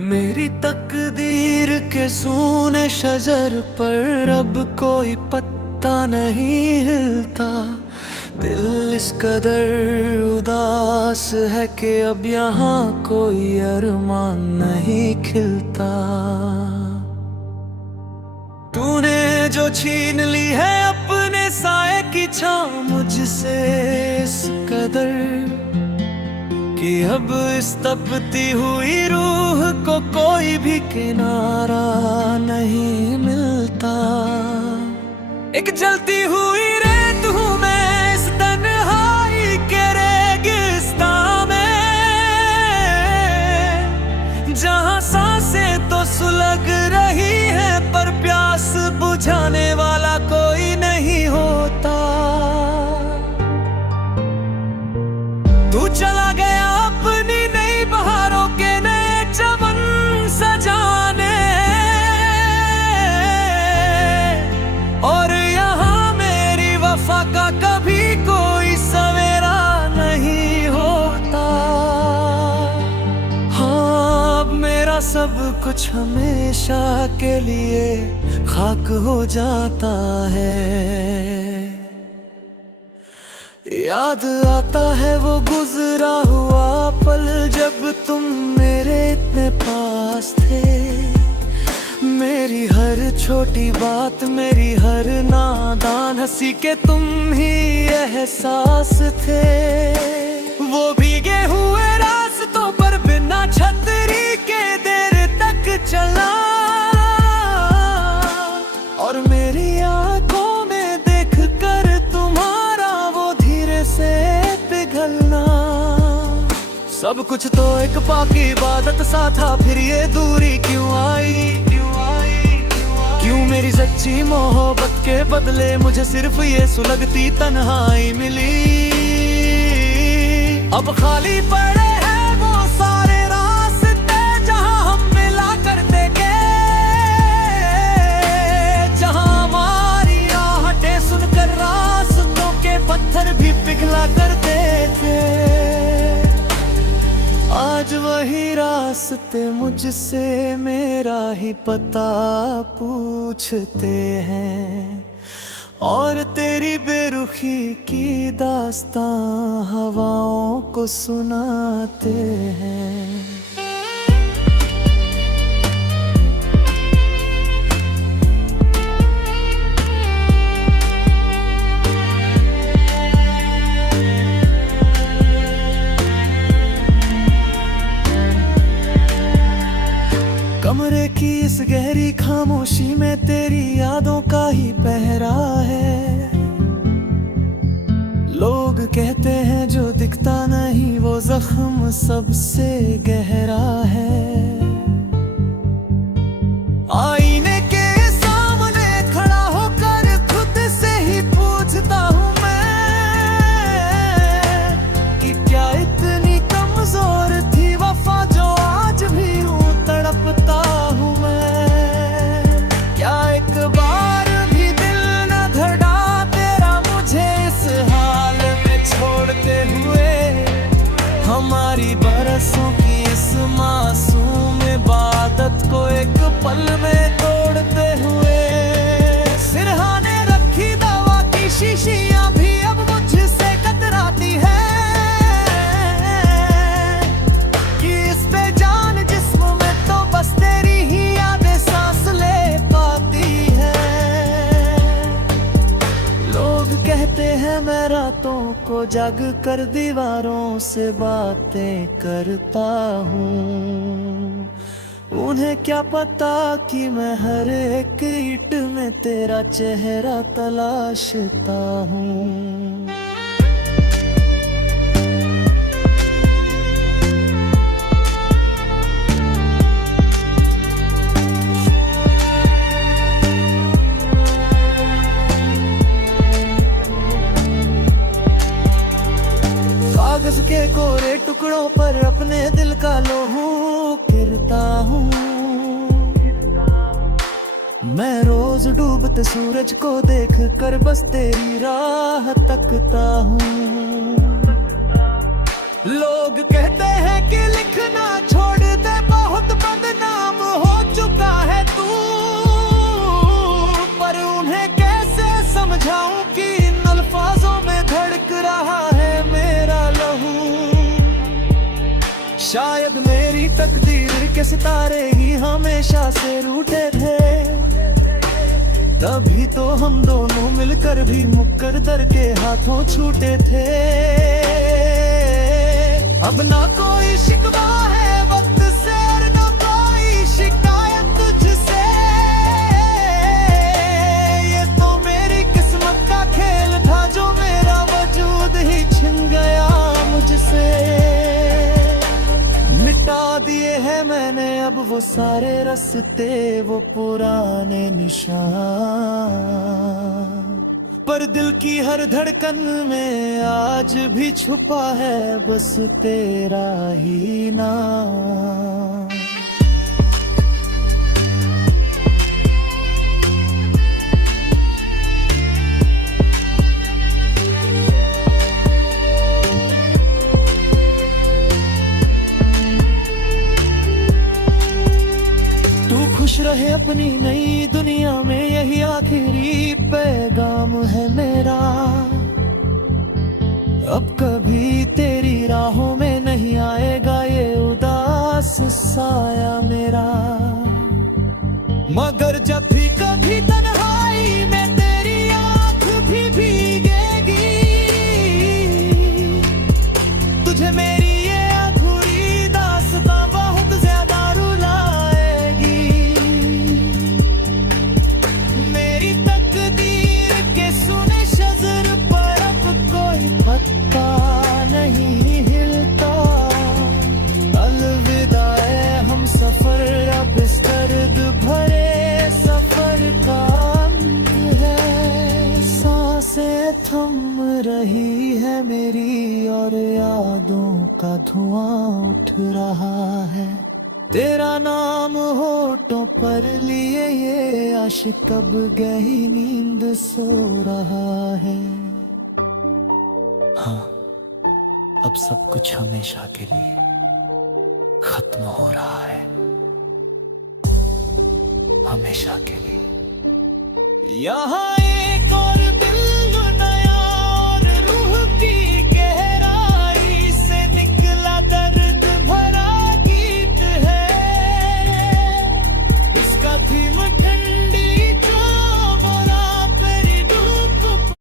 मेरी तकदीर के सूने शजर पर अब कोई पत्ता नहीं हिलता। दिल इस कदर उदास है कि अब यहाँ कोई अरमान नहीं खिलता। तूने जो छीन ली है अपने साए की छाँव मुझसे इस कदर कि अब इस तपती हुई रूह को कोई भी किनारा नहीं मिलता। एक जलती हुई रेत हूँ मैं इस तन्हाई के रेगिस्तान में, जहाँ सांसें तो सुलग रही है पर प्यास बुझाने वाला कोई नहीं होता। तू चला गया अपनी नई बहारों के नए चमन सजाने, और यहाँ मेरी वफा का कभी कोई सवेरा नहीं होता। हाँ, अब मेरा सब कुछ हमेशा के लिए खाक हो जाता है। याद आता है वो गुजरा हुआ पल जब तुम मेरे इतने पास थे। मेरी हर छोटी बात, मेरी हर नादान हंसी के तुम ही एहसास थे। वो भीगे हुए रास्तों पर बिना छतरी के देर तक चला, और मेरी आंखों में देख कर तुम्हारा वो धीरे से पिघलना। सब कुछ तो एक पाकी इबादत सा था, फिर ये दूरी क्यों आई? क्यों मेरी सच्ची मोहब्बत के बदले मुझे सिर्फ ये सुलगती तन्हाई मिली? अब खाली पड़े हैं वो सारे रास्ते जहां हम मिला करते थे, जहां हमारी आहटें सुनकर रास्तों के पत्थर भी पिघला करते थे। आज वही रास्ते मुझसे मेरा ही पता पूछते हैं, और तेरी बेरुखी की दास्तां हवाओं को सुनाते हैं। कमरे की इस गहरी खामोशी में तेरी यादों का ही पहरा है। लोग कहते हैं जो दिखता नहीं वो जख्म सबसे गहरा है। आईने के सामने खड़ा होकर खुद से ही पूछता हूँ मैं कि क्या इतनी कमजोर थी वफा जो आज भी यूं तड़पता हूँ मैं। क्या एक बार भी दिल न धड़ा तेरा मुझे इस हाल में छोड़ते हुए? हमारी बरसों की इस मासूम इबादत को एक पल में तोड़ते हुए। सिरहाने रखी दवा की शीशियां भी अब मुझसे कतराती है कि इस बेजान जिस्म में तो बस तेरी ही यादें सांस ले पाती है। लोग कहते हैं मैं रातों को जाग कर दीवारों से बातें करता हूँ। उन्हें क्या पता कि मैं हर एक ईंट में तेरा चेहरा तलाशता हूँ। कागज के कोरे टुकड़ों पर अपने दिल का लोहू गिरता हूँ। मैं रोज डूबते सूरज को देख कर बस तेरी राह तकता हूँ। लोग कहते हैं कि लिखना छोड़ दे, बहुत बदनाम चुका है तू, पर उन्हें कैसे समझाऊं कि इन अल्फाजों में धड़क रहा है मेरा लहू। शायद मेरी तकदीर के सितारे ही हमेशा से रूठे थे, तभी तो हम दोनों मिलकर भी मुकद्दर के हाथों छूटे थे। अब ना कोई शिकवा है वक्त से, और ना कोई शिकायत तुझसे। ये तो मेरी किस्मत का खेल था जो मेरा वजूद ही छिन गया मुझसे। मिटा दिए हैं मैंने अब वो सारे रास्ते, वो पुराने निशान, पर दिल की हर धड़कन में आज भी छुपा है बस तेरा ही नाम। खुश रहे अपनी नई दुनिया में, यही आखिरी पैगाम है मेरा। अब कभी तेरी राहों में नहीं आएगा ये उदास साया मेरा। मगर जब भी कभी तन्हाई में तेरी आँख भी भीगेगी, तुझे मेरी ये अधूरी दास्तां बहुत ज्यादा नहीं हिलता। अलविदा हम सफर, अब इस दर्द भरे सफर का अंत है। सांसें थम रही है मेरी और यादों का धुआं उठ रहा है। तेरा नाम होठों पर लिए ये आशिक अब गहरी नींद सो रहा है। हाँ, अब सब कुछ हमेशा के लिए खत्म हो रहा है, हमेशा के लिए। यहाँ